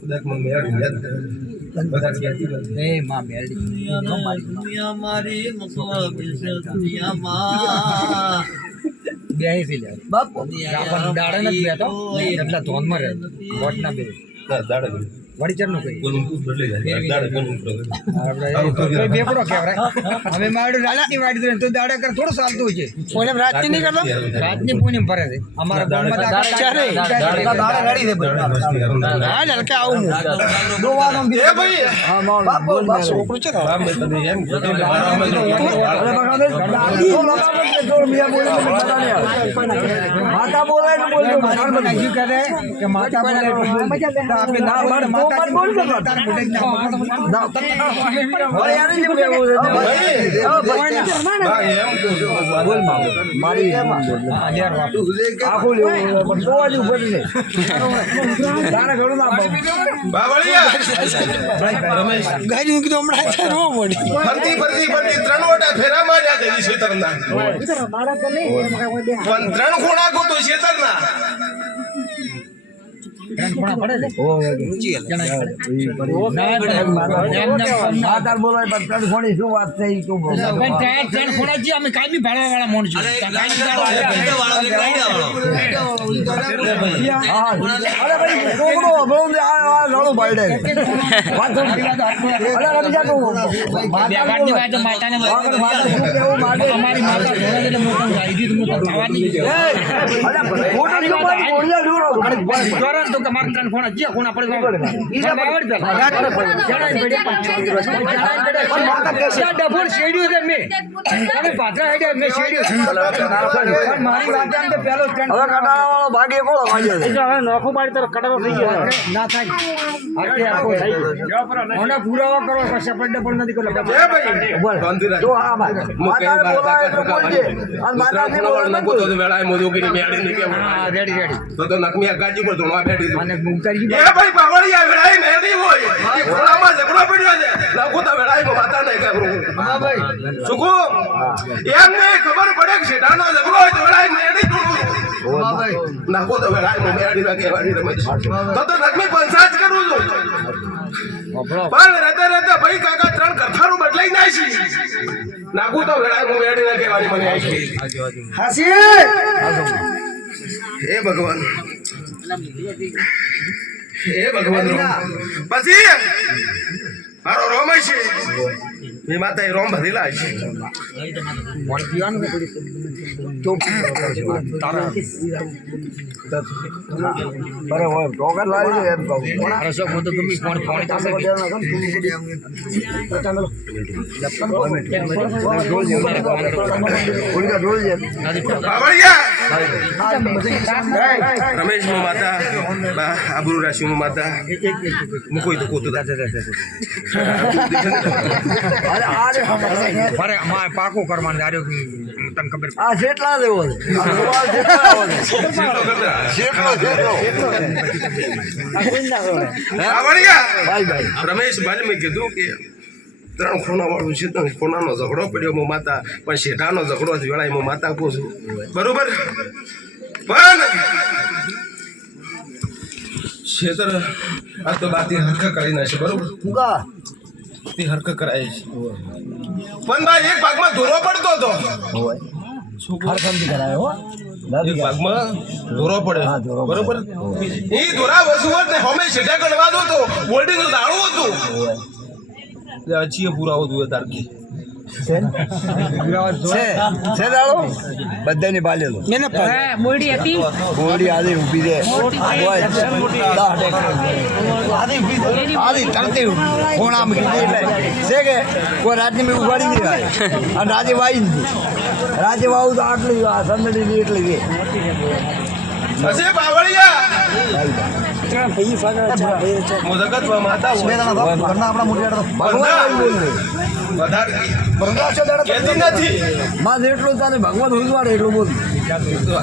કદાચ મને મેળવી યાદ કરે બધા કહેતી નથી એ માં મેલડી દુનિયા મારી મતલબ છે દુનિયામાં બેહી થી લે બાપુ આપણ દાડે નથી બેતો એટલે ધોનમાં રહે વોટ ના બે ના દાડે વડીચર નું કઈ કોનું કુદ બદલી જાય દાડે કોનું આપણે બેપડો કેવરાય હવે મારું રાતની વાડી દે તો દાડે કર થોડું ચાલતું હોય છે પોલે રાતની નહીં કરતો રાતની પૂનમ ભરે છે અમારા ગામમાં દાડે ચાલે દાડે ગાડી દે હા લલકે આવું દોવાનો એ ભાઈ હા બાપુ છોકરો છે રામ ભાઈ તમે એમ કહેતો કે મારા અમે માતા બોલે તો બોલજો માતા કરે કે માતા બોલે આપણે ના બોલે માતા બોલ તો તાર બોલે ભાઈ યાર જે બોલે ભાઈ એમ કહું છું બોલ મારી યાર વાતું આખો લેવો પણ તો જ ઉપર છે તારે ઘણું ના બાવળિયા રમેશ ગાડી મૂકી તો હમણાં રો મોડી ફરતી ત્રણ ઓટા ફેરામાં જા દેવી શેતરના પણ ત્રણ ખૂણા ગોતો શેતરના માતા બોલાય પણ ત્રણ ખોણી શું વાત થઈ તું ત્રણ ખોડા અમે કાયમી ભાડવા વાળા મોણ છું અરે ભાઈ છોકરો બહુ આ ઘણું બાયડે વાત અરે રમજા તું માતાને અમારી માતા ઘોડા એટલે મોટા ગાઈ દીધું મોટા ખાવાની તો કે મારા ત્રણ ખોણા જ્યાં ખોણા પડે ડબોર શેડ્યું છે મેં પાત્રા હેડ્યા મેં શેડ્યું મારી વાત આમ તો પેલો હવે કટાળાવાળો ભાગે કોળો વાગ્યો નોખો પાડી તારો કટારો થઈ ગયો ના થાય મને પુરાવા કરો પછી આપણે ડબલ નથી કરો એ ભાઈ ગાંધીરાજ તો હા માતાને બોલાય તો બોલજે અને માતાજી બોલાય નકો તો વેળાએ મોદોગીની મેળી ની કેમ રેડી રેડી તો નકમિયા ગાજી પર ધોણવા બેઠી અને ઉતારી એ ભાઈ બાવળિયા વેળાએ મેળી હોય એ ખોળામાં ઝઘડો પડ્યો છે નકો તો વેળાએ માતા નહીં કરું હા ભાઈ સુકુ એમને ખબર પડે કે શેઠાનો ઝઘડો હોય તો વેળાએ મેળી ધોણવું હા ભાઈ નકો તો વેળાએ મેળી ના કહેવાની રમત તો નકમી પંચાયત કરું છું પણ રહેતા ભાઈ કાકા ત્રણ કથારું બદલાઈ જાય છે નાખું તો વેળાએ મેળી ના કહેવાની મને આવી હાસી હે ભગવાન હે ભગવાન પછી મારો રોમ છે મેં માતા રોમ ભરેલા છે બરાબર ટોકર લાવી દે એમ કહું બાવળિયા રમેશમાં માતા બા આબરૂ રાશિમાં માતા મૂકો તો કોતું અરે મારે પાકું કરવાનું આર્યો તને ખબર આ જેટલા દેવો છે રમેશ ભાઈ મેં કીધું કે 3 ખૂણાવાળું છે તો ખૂણાનો ઝઘડો પડ્યો મો માતા પણ શેઠાનો ઝઘડો જ વેળાય મો માતા પૂછું બરોબર પણ શેતર આ તો બાતી હરખા કરી નાખે બરોબર તે હરખા કરાય છે પણ ભાઈ એક ભાગમાં ધોરો પડતો હતો એક ભાગમાં ધોરો પડે બરોબર એ ધોરા વસુવત ને હમે શેઠા ગણવા દો તો બોલ્ડિંગ દાડું હતું અચીએ પુરાવો તું તારકી બધાની બાલેલો મોડી હતી ગોળી આલી ઊભી છે આલી તરતી ફોન આમ કીધી એટલે છે કે કોઈ રાતની મેં ઉગાડી દીધા અને રાજે વાઈ દીધી રાજે વાવું તો આટલી સંદડી એટલી છે હસે બાવળિયા મોદકતમાં માતા આપણા મોટી કેતી નથી માં જેટલું તારે ભગવાન ઉજવાડે એટલું બોલ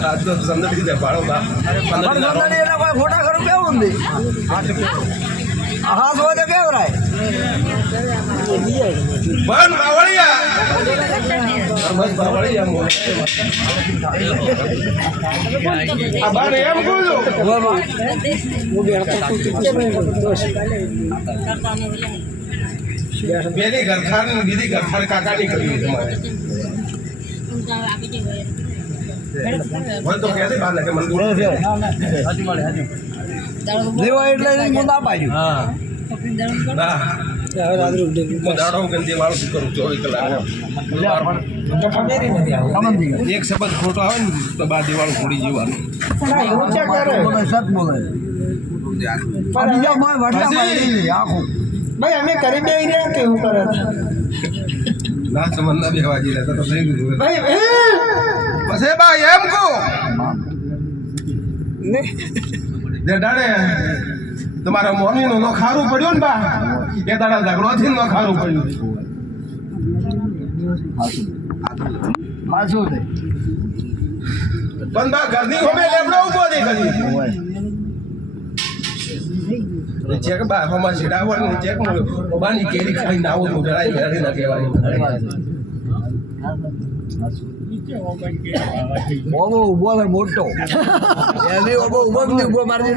આજ તો સંદડી દે પાડો બા સંદડી એના કોઈ ખોટા ખરું કેવું નથી હાથ હોય તો કેવું રાય બન બાવળિયા બસ બાવળિયા આ બાર એમ બોલું બેની ગરખાન બીજી ગરખાન કાકાની કરી તમારે બોલ તો કે બાર લાગે મને દેવા એટલે મુંડા પાડ્યું ના દાડો ગંદી વાળું શું કરું 24 કલાક એક શબ્દ ખોટો આવે ને તો બા દિવાળું ફોડી જવાનું સત બોલે ભાઈ અમે કરી બે રહ્યા કે હું કરે ના સંબંધ બેવાજી રહેતા તો થઈ ગયું ભાઈ પછી બા એમ કહો જે દાડે તમારા મમ્મીનું નો ખારું પડ્યું ને બા એ દાડા ઝઘડોથી નો ખારું પડ્યું પાછું છે પણ બા ઘરની હોમે લેબડો ઉભો દે કરી ચેક બા હમા છેડાવર ને ચેક બાની કેરી ખાઈ નાવો તો જરાય મેળી ના કહેવાય ઓબો ઉભો છે મોટો એની ઓબો ઉભો ને ઉભો મારી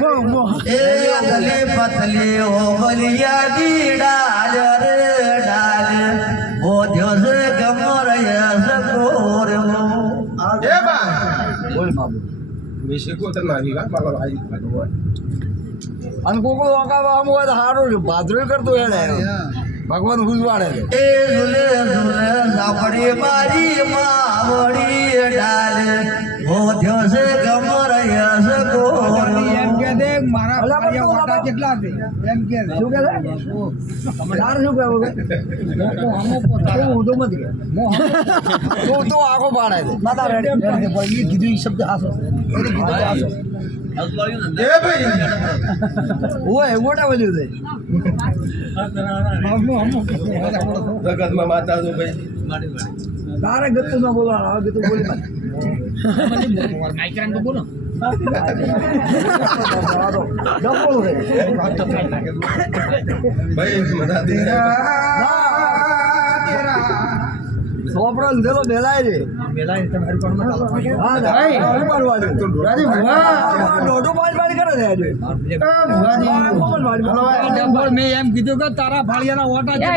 એ ગલે પતલી ઓ બલિયા દી ડાલ રે ડાલ ઓ દિવસ ગમર યસ કોર એ બા બોલ બાબુ વિશે કો તો નાવી વાત મારો ભાઈ અને કોકો વાકાવા આમ હોય તો સારું છે ભાદરો કરતો હેડે ભગવાન ઉજવાડે છે એ ઝુલે ઝુલે સાપડી મારી માવડી ડાલ ઓ દિવસ ગમર યસ કોર એમ કે દે મારા વાટા કેટલા છે એમ કે શું કે તાર શું કહેવું હું તો મત હું તો આખો પાડે છે ના તારે એ કીધું શબ્દ હાસો એ ભાઈ ઓય મોટા બોલ્યું છે જગતમાં માતા તો ભાઈ તારે ગતું ના બોલવાનું હવે ગતું બોલી બોલો ભાઈ મજા દે સોપડો લીધેલો બેલાય છે હા દોઢું પાંચ પાડી કરે છે મેં એમ કીધું કે તારા ફાળિયાના ઓટા છે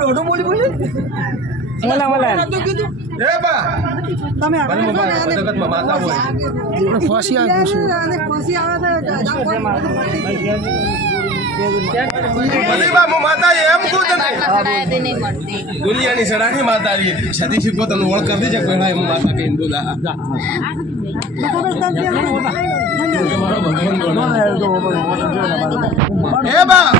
દોઢું બોલી બોલી એ બા તમે જગતમાં માતા હોય ફસી આવ્યું છું પછી બાપુ માતા એમ કહું તને સડાયથી નહીં મળતી દુનિયાની સડાની માતા રહી સતી શીખો તમે ઓળખ કરી દેજે પહેલા એમ માતા કહીને બોલા એ બા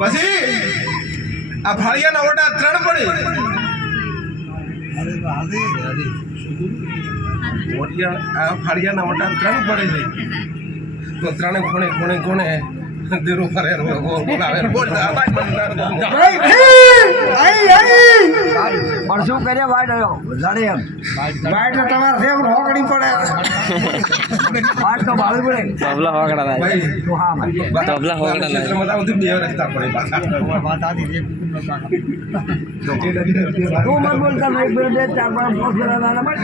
પછી આ ફાળિયાના ઓટા 3 પડી આ ફાળિયાના ઓટા 3 પડે છે તો 3 ખૂણે ખૂણે ખૂણે દેરો ફરે બોલાવે બોલતા પણ શું કરે વાટ આવ્યો જાણે એમ વાઈટ તમારે સેવ હોકડી પડે વાટ તો ભાડું પડે ભાઈ તો હા ભાઈ તબલા હોગડા ના મતલબ ઉધી બે રસ્તા પડે પાછા તું મત બોલતા નહીં બે બે ચાર પાંચ પાંચ ના પડે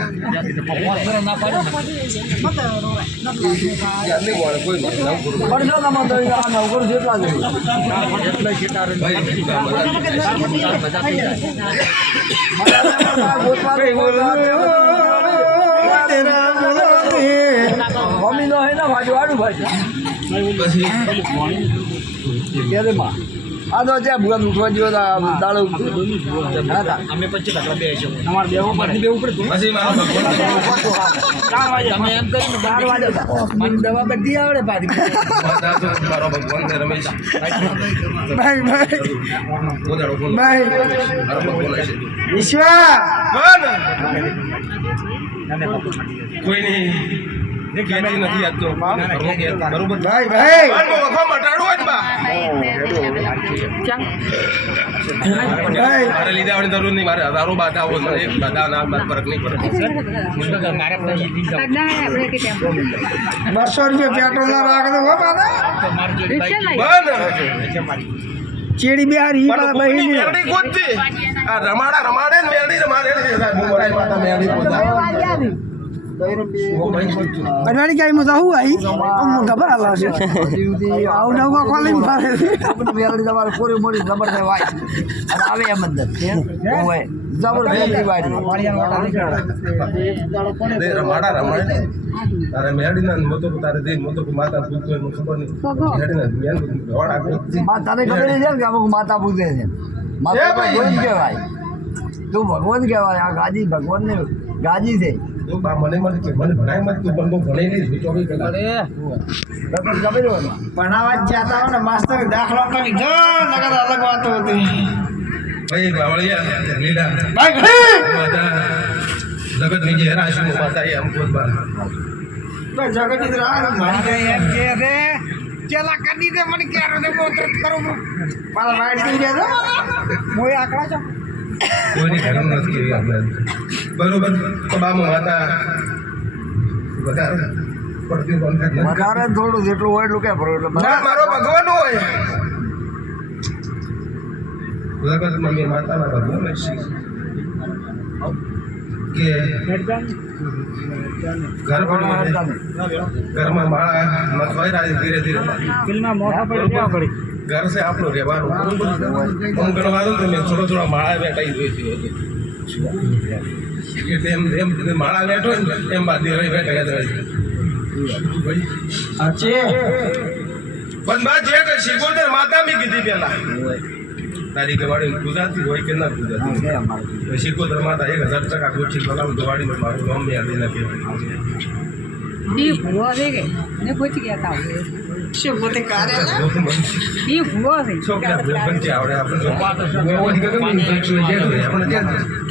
જાનની મોડે કોઈ નથી પણ જો તમે તો આ નવકર જેટલા છે મમ્મી નો હે ને ભાજુ આડું ભાઈ પછી ક્યારે માં આ તો જ્યાં ભૂગા ઉઠવા જેવો દાડો અમે 25 ટકા બે છે તમારે બેવું પડે બેવું પડે પછી મારો ભગવાન તમે એમ કરીને 4 વાગે મને દવા બધી આવડે પાછી માતા તો મારો ભગવાન છે રમેશ ભાઈ ભાઈ બોલાડો બોલ ભાઈ મારો ભગવાન છે વિશ્વા કોણ કોઈ નહીં કેતી નથી આજ તો બરોબર ભાઈ ભાઈ પણ વખો મટાડો જ બા ભાઈ મારે લીધા વાળી જરૂર નહીં મારે હજારો બાધા હોય મને એક બાધા ના બાદ ફરક નહીં પડે મારે 200 રૂપિયા પેટ્રોલ ના રાખજો હો બાબા ચેડી બિહારી પણ મેરડી ગોતતી આ રમાડે ને મેરડી રમાડે મોરાઈ માતા મેરડી ગોતા અડાડી કઈ મજા હું આઈ મોટા બાલા છે આવું નવા કોલિંગ ફારે મેલડી તમારે પૂરી મોડી જબરદસ્ત વાય અને આવે એમ અંદર ઓય જબરદસ્ત વાય રમાડે તારે મેરડી ના મોતો તારે દે મોતો માતા પૂછતો એનું ખબર નહીં મેરડી ના મેન દોડા ગોતતી હા તને ખબર છે કે અમુક માતા પૂજે છે માતા ભગવાન કહેવાય તું ભગવાન કહેવાય આ ગાદી ભગવાન ને ગાદી છે તો બા મને કે મને ભણાય મત તું પણ ભણે નહીં 24 કલાક ખબર હોય ભણાવવા જતા હોય ને માસ્ટર દાખલો કરી જો નગર અલગ વાત હતી ભાઈ બાવળિયા લીલા ભાઈ ઘડી માતા જગત ની જે રાશુ માતા એ અમકોત બા ભાઈ જગત રાહ મારી એમ કે રે ચલા કરી દે મને ક્યારે ને મોટર કરું મારા વાઈટ થઈ જાય મોય આકડા છો કોઈની ધર્મ નથી એવી આપણે બરોબર તો બામો માતા વધારે પડતી કોન્ટ્રાક્ટ નથી વધારે થોડું જેટલું હોય એટલું ક્યાં ભરો એટલે મારો ભગવાન હોય જગત મમ્મી માતાના ભગવાન છે કે ઘર ઘરમાં માળા નખવાઈ રહ્યા ધીરે ધીરે ઘર છે આપણું રહેવાનું હું ગણવાનું તો મેં થોડો માળા બેઠા જોઈતી હતી એટલે એમ એમ માળા બેઠો ને એમ બાદ બેઠા પણ બા જે કે શિકોતર માતા બી કીધી પેલા તારી ગવાડી ગુજરાતી હોય કે ના ગુજરાતી શિકોતર માતા 1000 ગોઠી બનાવું ગવાડીમાં મારું નામ યાદ નથી શું પોતે કાર્ય છોકરા પંચે આવડે આપણે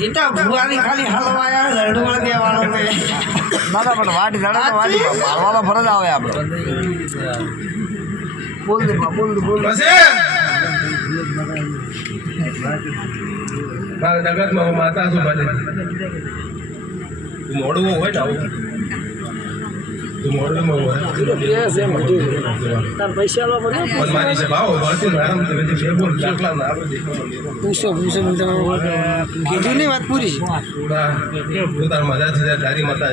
એટા ભુવાની ખાલી હલવાયા રડવળ દેવાનો તે ના પણ વાટ જડે તો વાટી મારવાનો ફરજ આવે આપણે બોલ દે બોલ બસ મારા જગતમાં માતા છું ભલે મોડું હોય ને આવું મારી છે ભાવ કીધું નહીં વાત પૂરી મજા છે તારી મતા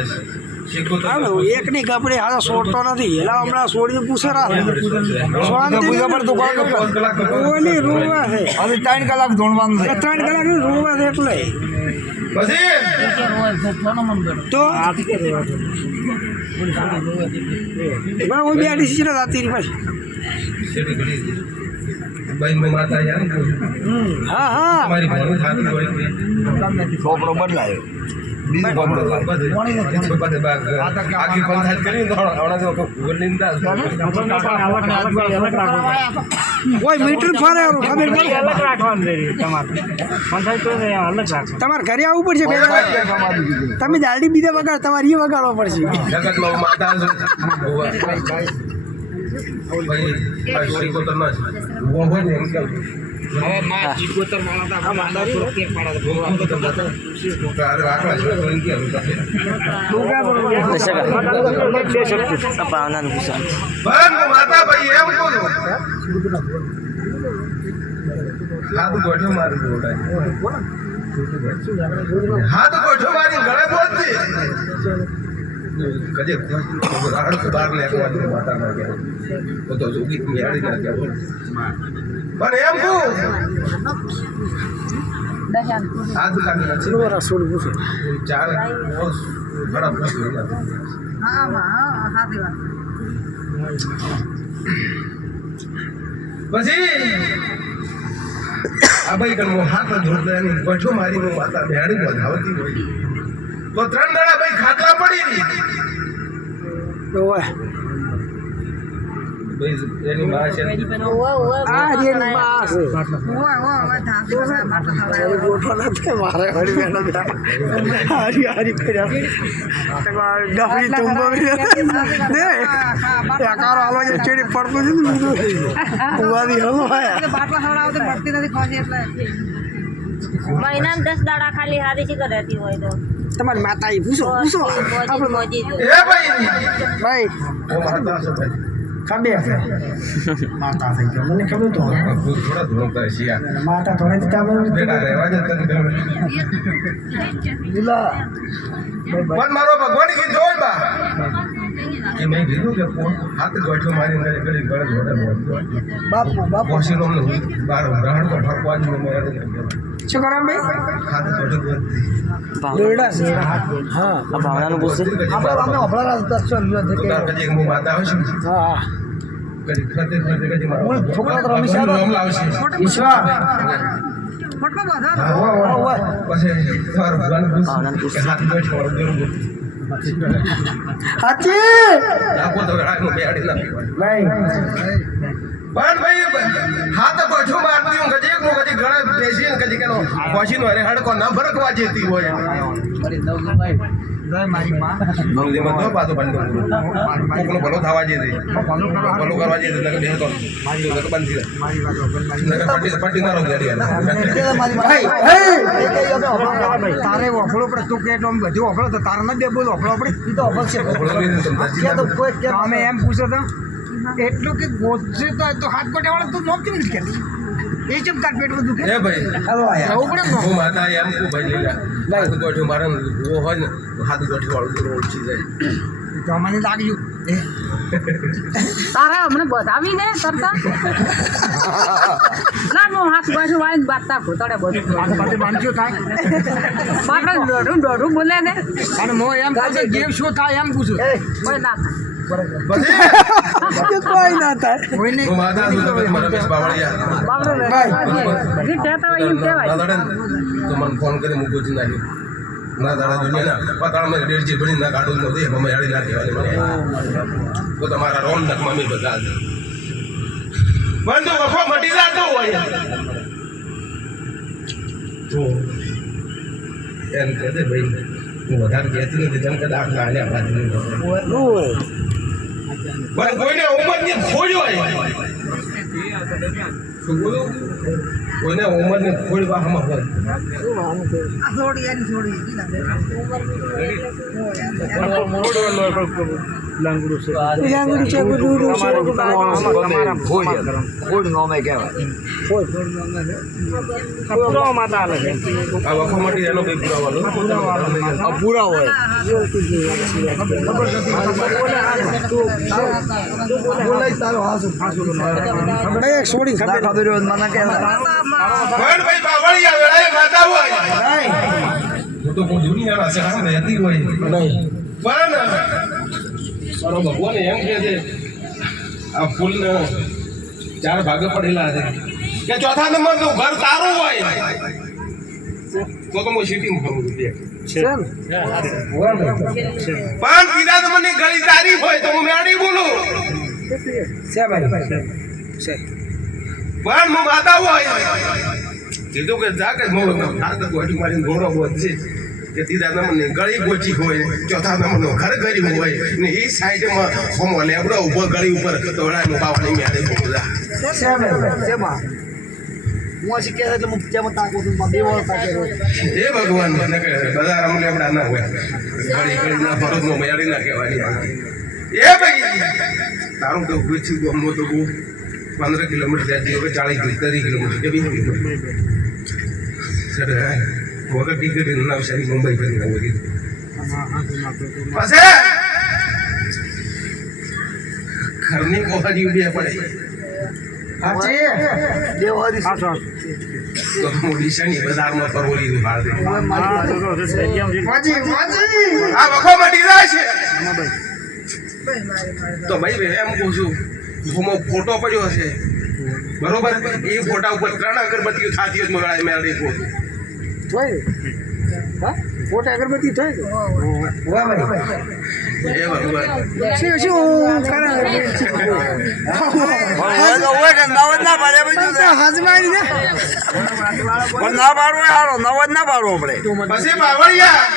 એકની કપડે હાલ છોડતો નથી એલા હમણાં છોડીને પૂછે હવે 3 કલાક ધોણવાનું છે 3 કલાક રોવા છે એટલે પછી તો પણ હું બે ડીસી છે રાતી ની પાછી શેઠી ઘડી ભાઈ માતા યાર હા હા તમારી ઘણું થતું હોય છોકરો બદલાયો બીજું કોણ બદલાય આખી પંચાયત કરી કોઈ મીટર ફરે ખબર પડે તમારે ઘરે આવવું પડશે તમે દાડી બીજા વગાડ તમારે એ વગાડવા પડશે જગતમાં માતા ભાઈ શીખોતર ના છે હોય ને એમ કેમ માતા ભાઈ એમ બોલો હાથ ગોઠો મારી હાથ ગોઠો મારી ગળે બોલતી કજે રાડ બાર લે માતા ના કે તો જોગી મેળી ના કે પણ એમ કો આ દુકાન સિલ્વર સોડ પૂછે ચાર ઘણા પૂછે પછી આ ભાઈ કનો હાથ જોડતા ની ગોઠો મારી નો માતા બેહાડી વધાવતી હોય તો 3 દાડા ભાઈ ખાટલા પડી ની ઓય ભાઈ એની માં છે આ રેની માસ ગોઠો નથી મારે હરી બેનો હારી હારી કર્યા ડફરી તુંબરી ને આકારો હાલો જે ચેડી પડતું છે ને બધું ઉવાદી હલો મહિનામાં 10 દાડા ખાલી હારી શી રહેતી હોય તો તમારી માતા એ પૂછો પૂછો મોજી મોજી એ ભાઈ ભાઈ ઓ માતા છે ભાઈ ખબર માતા થઈ ગયો મને ખબર તો થોડા ધોળતા છે યાર માતા થોડે કામ બેટા રહેવા દે તને બોલા પણ મારો ભગવાન કીધો હોય બા કે મેં કીધું કે હાથ ગોઠો મારી ગળે ગળે ગળે જોડે બાપુ બાપુ પોસીનો બાર રહણ તો ફરવા જ મેં શું કરો ભાઈ હાથ ગોઠો દોરડા હા આ ભાવનાનું પૂછશે આપણે અભળા રાસ્તા છો કદી હું માતા આવશે હા કદી ખતે કદી મારો છોકરા તો રમી સાહેબ નામ લાવશે ઈશ્વર પછી તમારો ભગવાન પૂછે હાથ ગોઠો હાચી આપો તો રાયનો બેડી ના ભાઈ પણ ભાઈ હાથ ગોઠો મારતી હું કદી ગળે બેસીને કદી કેનો પોસીનો અરે હડકો ન ફરકવા જેતી હોય મંગલી માં તો પાછો બંધ કોકનો ભલો થવા દે ભલો કરવા દે તો બે તો બંધ થઈ જાય પટ્ટી ના રોકી તારે વફળો પડે તું કે એટલો બધું વફળો તો તારે ન બે બોલો વફળો પડે એ તો વફળશે અમે એમ પૂછો તો એટલું કે ગોચે તો હાથ કોટે વાળા તું નોમ કેવી રીતે એ ચમ તાર પેટમાં દુખે એ ભાઈ જવું પડે ને હું માતા એમ કો ભાઈ લઈ જા હાથ ગોઠો મારે વો હોય ને હાથ ગોઠો વાળું તો ઓળખી જાય તો મને લાગ્યું તારે હમણાં બતાવી ને કરતા ના નો હાથ બાજુ વાળીને બાંધતા ઘોતડે બધું બધું બાંધ્યો થાય બાપડે દોઢું બોલે ને અને મો એમ પૂછે ગેમ શું થાય એમ પૂછું કોઈ ના પછી કોઈ ના થાય કોઈ હું માતા છું તો મારા બેસ બાવળિયા બાપડે જે કહેતા હોય એમ કહેવાય દાદા તો મને ફોન કરી મૂકું છું નાખી ના દાડા દુનિયાના પતાળમાં ડેરજી ભણી ના કાઢું નહોતી મમ્મી હાડી ના કહેવાની મને તો તમારા રોમ નક મમ્મી બધા છે બંધુ વખો મટી જતો હોય તો એમ કહે દે ભાઈ હું વધારે કહેતી નથી જેમ કે દાખલા આલ્યા બાદ પણ કોઈને ઉંમરની ખોજ હોય કોઈને ઉંમરની ખોજ વાહમાં હોય આ વખો મટી એનો કઈ પુરાવાનો પૂરા હોય છોડી ખબર હોય મને કે ભાઈ બાવળિયા વેળાએ માતા હોય તો કોઈ દુનિયાના સહામ રહેતી હોય પણ મારો ભગવાન એમ કહે છે આ ફૂલના 4 ભાગ પડેલા છે કે ચોથા નંબરનું ઘર તારું હોય તો હું સિટીમાં ફરું છું પણ ત્રીજા નંબરની ગળી તારી હોય તો હું મેળી બોલું પણ હું માતા હોય કીધું કે જા કે ગોઠી મારીને ઘોડો બોધશે કે ત્રીજા નંબરની ગળી ગોચી હોય ચોથા નંબરનો ઘર ગરી હોય ને એ સાઈડમાં હોમો લેબડો ઉભો ગળી ઉપર તોડાનું બાવાની મેળે બોલા હું શીખ્યા એટલે હું જેમાં તાકું છું બે વાર તાકે એ ભગવાન મને કે બધા રમ લેબડા ના હોય ગળી ના ફરજનો મેળી ના કહેવાની એ ભાઈ તારું તો પૂછી ગમો તો 15 કિલોમીટર જાય હવે 40 કિલોમીટર કે બી સર વગર ટિકિટ નવસારી મુંબઈ કરી આવી પછી ઘરની કોહાજી ઉભી પડે દેવારી તો હું ડીસાની બજારમાં પરવળી બહાર દે આ વખો મટી જાય છે તો ભાઈ એમ કહું છું હું ફોટો પડ્યો છે બરોબર એ ફોટા ઉપર 3 અગરબત્તીઓ થાતી જ મગળાય મેળવી ફોટા અગરબત્તી થાય એ ભગવાન ના પાડવું હારો નવજ ના પાડવો આપણે પછી બાવળિયા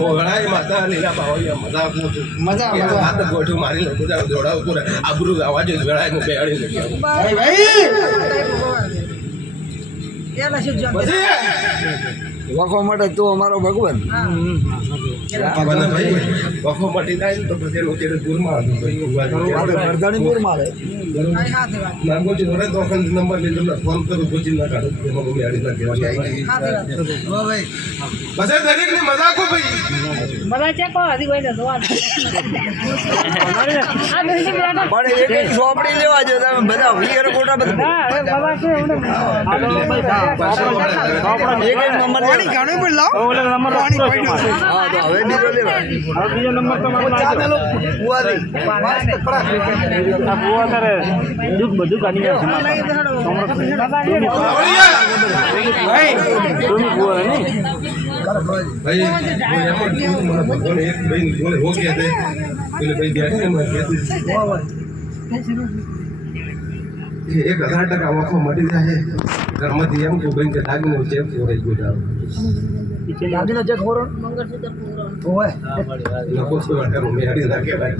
મોગળાય માતા લીલા બાવળિયા મજા હાથ ગોઠું મારી લો બધા દોડાવ ઉપર આબરૂ આવાજ ગળાય નું બેહાડી વખો માટે તું અમારો ભગવાન વખો મટી થાય તો પછી લોકો દૂરમાં અડધાની દૂર મારે નાગો છે તો નંબર લીધો ફોન કરું પછી ના કાઢું બેહાડી ના કહેવાય પછી દરેક ની મજાક ભાઈ બધા ચેકો હજી કોઈ ને જોવા પણ એક ચોપડી લેવા જો તમે બધા વીર ફોટા બધા એક નંબર ઘણું પણ લાવ હા તો હવે બીજો લેવા ભાઈ મને ભગવાન એક ભાઈ બોલે હો ગયા તે એટલે ભાઈ બેઠી મને કહેતી 1000% વખો મટી જાય ઘરમાંથી એમ કે ભાઈ કે દાગીનો ચેક રહી ગયો દાગીનો ચેક ખોરો મંગળસૂત્ર પૂરો હોય લોકો શું વાટે મેળી ના કહેવાય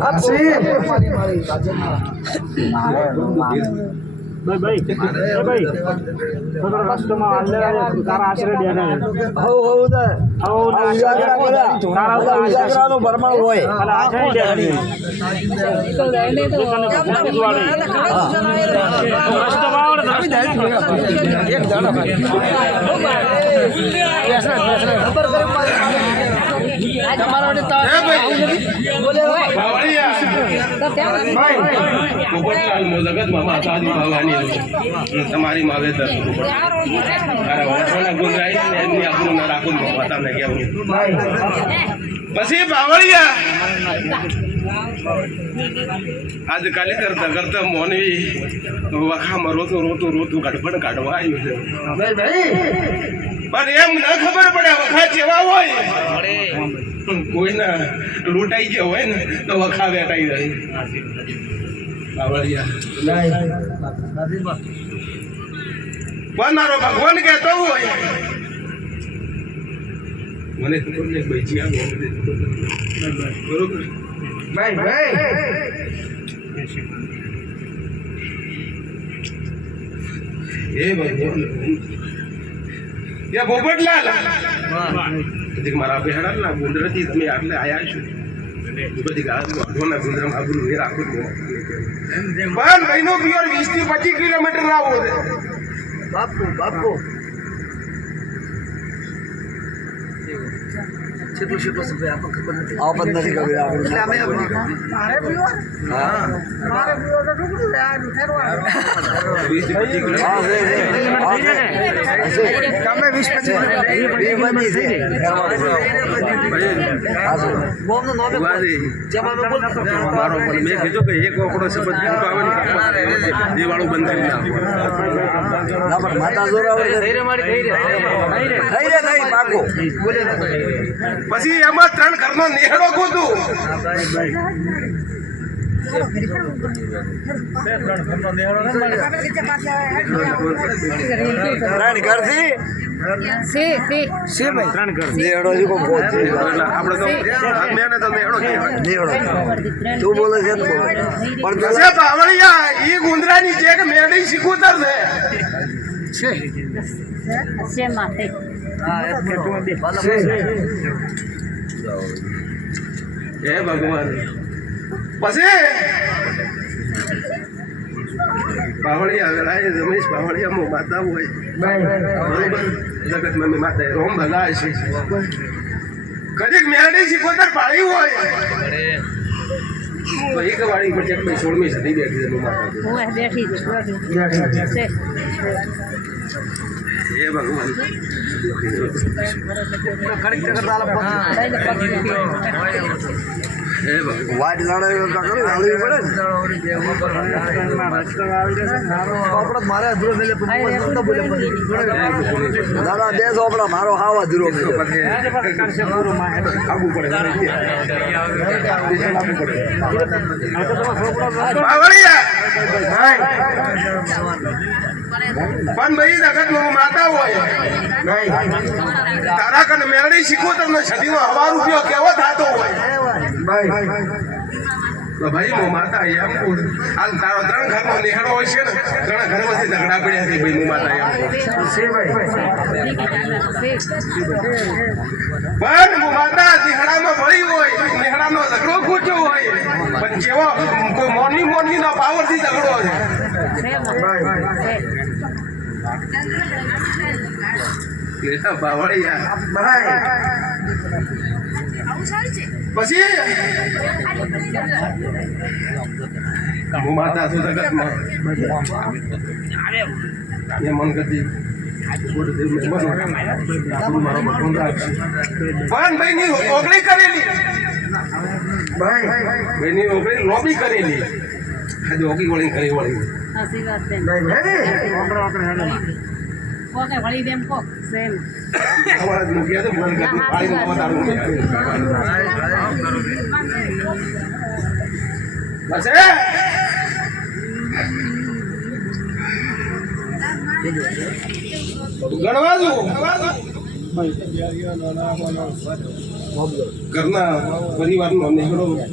ભરમાણ હોય તમારી માવેતર એમની આપણું ના રાખું તમને કેવું પછી બાવળિયા આજ કાલે કરતા કરતા મોનવી વખામાં રોતું ગડબડ કાઢવા આવ્યું છે પણ એમ ના ખબર પડે વખા જેવા હોય કોઈના લૂંટાઈ ગયો હોય ને તો વખા વેટાઈ જાય બનારો ભગવાન કહેતો હોય મને ખબર નહીં ભાઈ જીયા બરોબર એ ભગવાન યા પોપટલાલ મારા બેહડા ના ગુંદરથી તમે આટલે આયા છો બધી ગાળોના ગુંદરામાં આગળ એ રાખું પણ મહિનો પ્યોર 20 થી 25 કિલોમીટર ના આવો બાપુ આપણને નથી ખબર મારે પીવા હા મારે પીવા તો ટુકડું છે આ ઠેરવા 20-25 કિલો હા તમે 20-25 મારો પણ મેં કીધું કે એક ઓકડો શબ્દ ખોટો આવે ને એ વાળું બંધ કરી નાખો. માતા જોરાવર થઈ રે પાકો પછી એમાં 3 ઘરનો નેહડો ગોતું. ત્રણ કરતી નેહડો છે કોઈ બોલ છે એટલે આપણે તો મેને તો નેહડો કહેવાય. નેહડો તું બોલે છે ને બોલે પણ કશે બાવળિયા ઈ ગુંદરાની ચેક મેડી શીખુતર છે. છે માથે હે ભગવાન. પછી બાવળિયા વેળાએ રમેશ બાવળિયા મો માતા હોય બરોબર. જગત મમ્મી માતા રોમ ભલા છે. કદીક મેરડી શીખોતર પાડી હોય તો એક વાળી પર ચેક 16મી સદી બેઠી છે માતા. હું બેઠી છું છે હે ભગવાન. હે ભગવાન. વાટ લડાઈ હાલવી પડે ને મારે અધૂરો મેલે દાદા બે ચોપડા મારો હાવ અધૂરો મેલે આપવું પડે. બાવળિયા પણ ભાઈ જગતમાં માતા હોય તારા કને મેરડી શીખવો તમને છડીનો 1000 રૂપિયો કેવો થતો હોય તો ભાઈ મો માતા એમ હાલ તારો 3 ઘરનો નેહડો હોય છે ને ઘણા ઘરમાંથી ઝઘડા પડ્યા છે ભાઈ મો માતા એમ પણ મો માતા નેહડામાં ભળી હોય નેહડાનો ઝઘડો ખૂટ્યો હોય પણ જેવો કોઈ મોની ના પાવરથી ઝઘડો છે. લેતા બાવળિયા પછી હું માતા છું જગતમાં એ મન ગતિ પણ ભાઈ ની ઓગળી કરેલી ભાઈ ની ઓગળી લોબી કરેલી આજે ઓગળી વળી કરી વળી સાચી વાત છે કોકે વળી દેમ કોક સેમ અમારા મૂક્યા તો મન ગતિ પાણી વધારું બસ ગણવા દઉં ઘરના પરિવારનો નેહડો